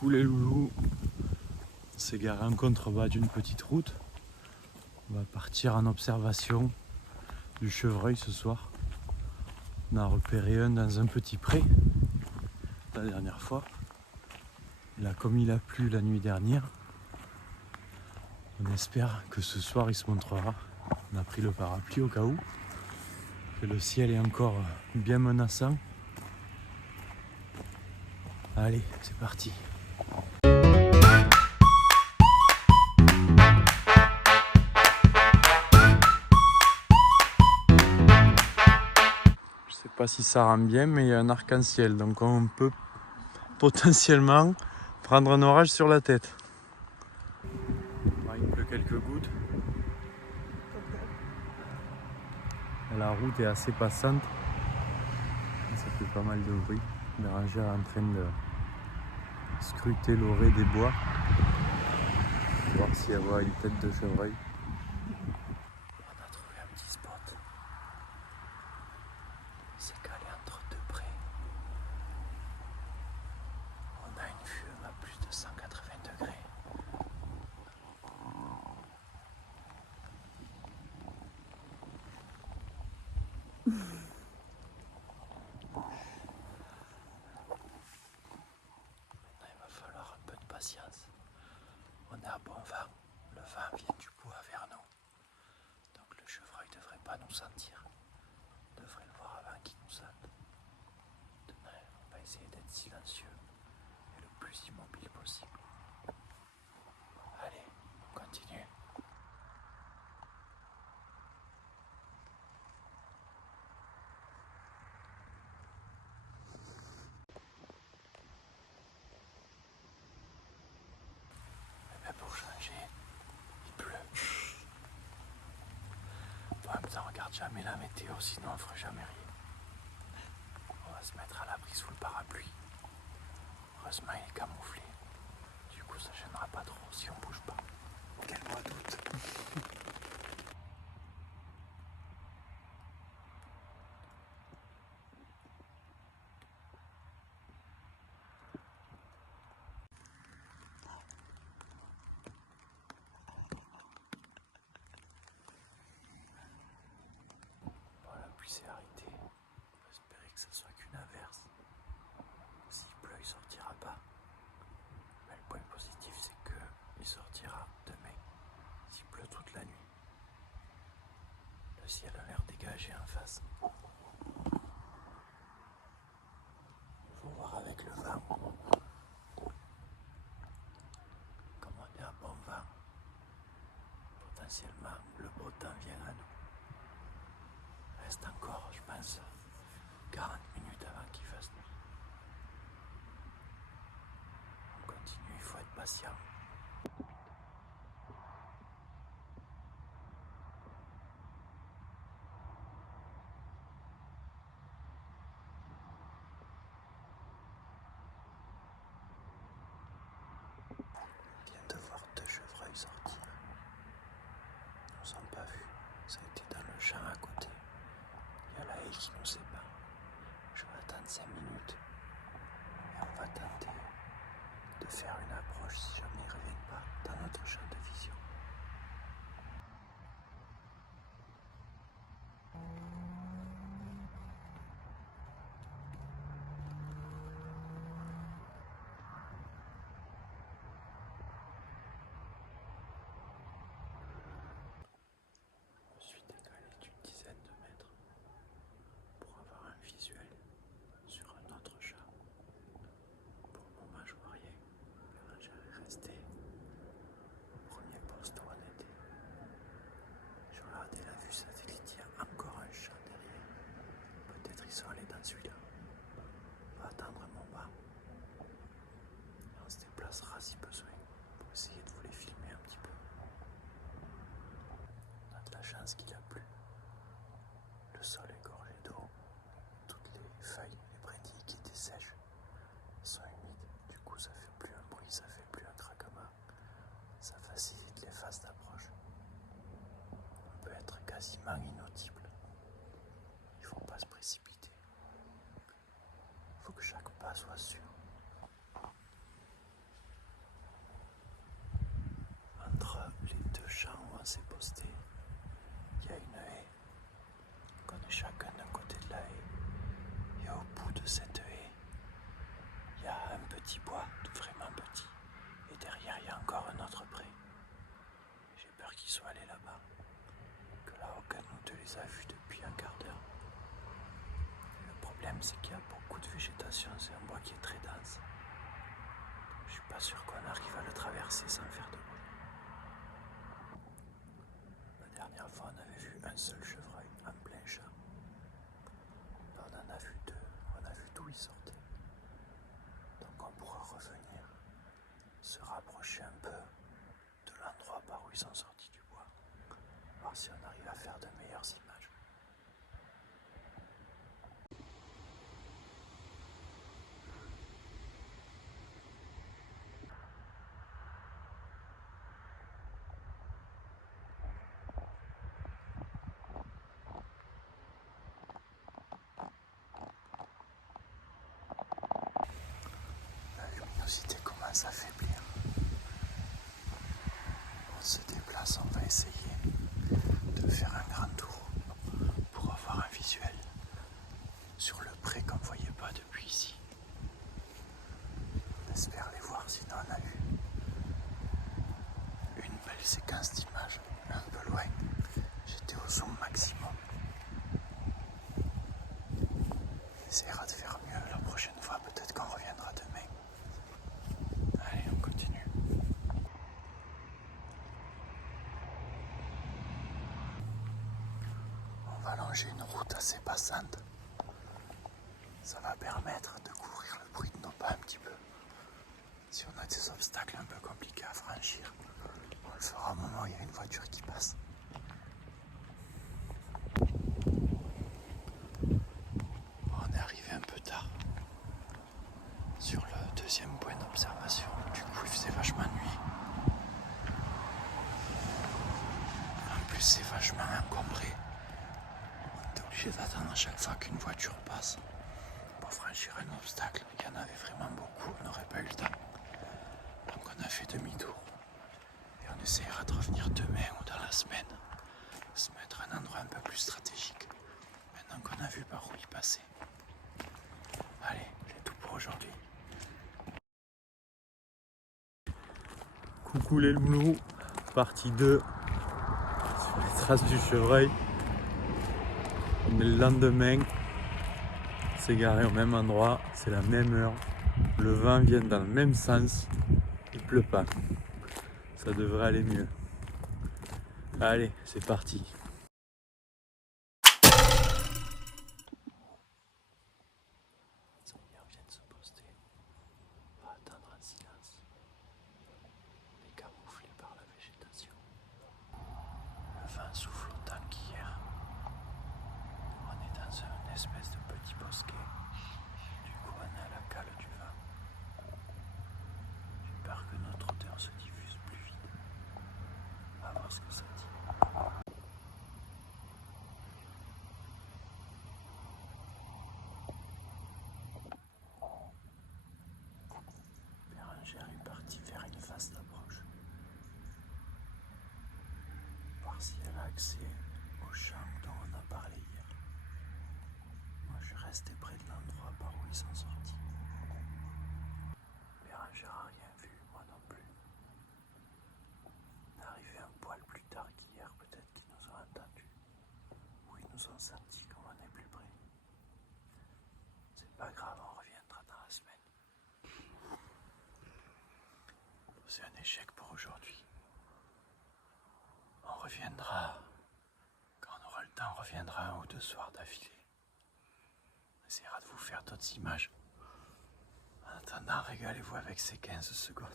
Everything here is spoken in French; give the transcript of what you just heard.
Coucou les loulous, on s'est garé en contrebas d'une petite route. On va partir en observation du chevreuil ce soir. On a repéré un dans un petit pré la dernière fois. Et là, comme il a plu la nuit dernière, on espère que ce soir il se montrera. On a pris le parapluie au cas où, que le ciel est encore bien menaçant. Allez, c'est parti. Je sais pas si ça rend bien, mais il y a un arc-en-ciel, donc on peut potentiellement prendre un orage sur la tête. Il pleut quelques gouttes. La route est assez passante. Ça fait pas mal de bruit. Les rangers en train de scruter l'orée des bois. Voir s'il y a une tête de chevreuil. On a trouvé un petit spot. C'est calé entre deux prés. On a une vue à plus de 180 degrés. Il va falloir un peu de patience. On est à bon vent. Le vent vient du bois vers nous. Donc le chevreuil ne devrait pas nous sentir. On devrait le voir avant qu'il nous sente. Demain, on va essayer d'être silencieux et le plus immobile possible. Allez, on continue. Pour changer, il pleut. En même temps, on regarde jamais la météo, sinon on ne fera jamais rien. On va se mettre à l'abri sous le parapluie. Heureusement, il est camouflé. Du coup, ça gênera pas trop si on bouge pas. Quel mois d'août. La pluie s'est arrêtée. On va espérer que ça soit qu'une averse. S'il pleut, il sortira pas. Mais le point positif, c'est qu'il sortira demain. S'il pleut toute la nuit. Le ciel a l'air dégagé en face. Il faut voir avec le vent. Comme on est à bon vent, potentiellement le beau temps vient à nous. Il reste encore, je pense, 40 minutes avant qu'il fasse nuit. On continue, il faut être patient. On vient de voir deux chevreuils sortir. Ils ne nous ont pas vus. Ça a été dans le champ à côté. Il y a la haie qui nous sépare. Je vais attendre 5 minutes. Et on va tenter de faire une approche si jamais ils ne reviennent pas dans notre champ de vision. Je me suis décalé d'une dizaine de mètres pour avoir un visuel sur un autre chat. Pour le moment, je vois rien. Le ranger est resté au premier poste où on était. Je regardais la vue satellite, il y a encore un chat derrière. Peut-être ils sont allés dans celui-là. On va attendre un moment. Et on se déplacera si besoin pour essayer de vous les filmer un petit peu. On a de la chance qu'il a plu. Le sol est gorgé d'eau. Toutes les feuilles, les brindilles qui étaient sèches sont humides. Du coup, ça fait plus un bruit, ça fait plus un craquement. Ça facilite les phases d'approche. On peut être quasiment inaudible. Il ne faut pas se précipiter. Il faut que chaque pas soit sûr. on s'est posté, il y a une haie. On est chacun d'un côté de la haie. Et au bout de cette haie, il y a un petit bois, vraiment petit. Et derrière, il y a encore un autre pré. J'ai peur qu'ils soient allés là-bas. Que là, aucun de nous deux les a vus depuis un quart d'heure. Le problème, c'est qu'il y a beaucoup de végétation. C'est un bois qui est très dense. Je suis pas sûr qu'on arrive à le traverser sans faire de bruit. La dernière fois, on avait vu un seul chevreuil en plein champ. Là, on en a vu deux. On a vu d'où ils sortaient. Donc on pourra revenir, se rapprocher un peu de l'endroit par où ils sont sortis du bois. Voir si on arrive à faire de meilleures images. La luminosité commence à faiblir. On se déplace, on va essayer de faire un grand tour pour avoir un visuel sur le pré qu'on ne voyait pas depuis ici. On espère les voir, sinon on a eu une belle séquence d'images un peu loin. J'étais au zoom maximum. On essaiera de faire mieux la prochaine fois, peut-être qu'on reviendra demain. Allez, on continue. On va longer une route assez passante. Ça va permettre de couvrir le bruit de nos pas un petit peu. Si on a des obstacles un peu compliqués à franchir, on le fera au moment où il y a une voiture qui passe. On est arrivé un peu tard sur le deuxième point d'observation. Du coup, il faisait vachement nuit. En plus, c'est vachement encombré. On est obligé d'attendre à chaque fois qu'une voiture passe pour franchir un obstacle. Il y en avait vraiment beaucoup, on n'aurait pas eu le temps. Donc on a fait demi-tour. Et on essaiera de revenir demain ou dans la semaine. Se mettre à un endroit un peu plus stratégique. Maintenant qu'on a vu par où il passait. Allez, c'est tout pour aujourd'hui. Coucou les loulous, partie 2 sur les traces du chevreuil. On est le lendemain, c'est garé au même endroit, c'est la même heure, le vent vient dans le même sens, il pleut pas. Ça devrait aller mieux. Allez, c'est parti. On vient de se poster. On va attendre en silence. On est camouflé par la végétation. Le vent souffle autant qu'hier. On est dans une espèce de petit bosquet. Du coup, on est à la cale du vent. J'ai peur que notre odeur se diffuse plus vite. On va voir ce que ça dit. Bérengère est partie vers une phase d'approche. Voir si elle a accès au champ dont on a parlé hier. Moi, je suis resté près de l'endroit par où ils sont sortis. Bérengère n'a rien vu, moi non plus. On est arrivé un poil plus tard qu'hier, peut-être qu'ils nous ont entendus. Ou ils nous ont sentis comme on est plus près. C'est pas grave, on reviendra dans la semaine. C'est un échec pour aujourd'hui. On reviendra, quand on aura le temps, on reviendra un ou deux soirs d'affilée. On essaiera de vous faire d'autres images. En attendant, régalez-vous avec ces 15 secondes.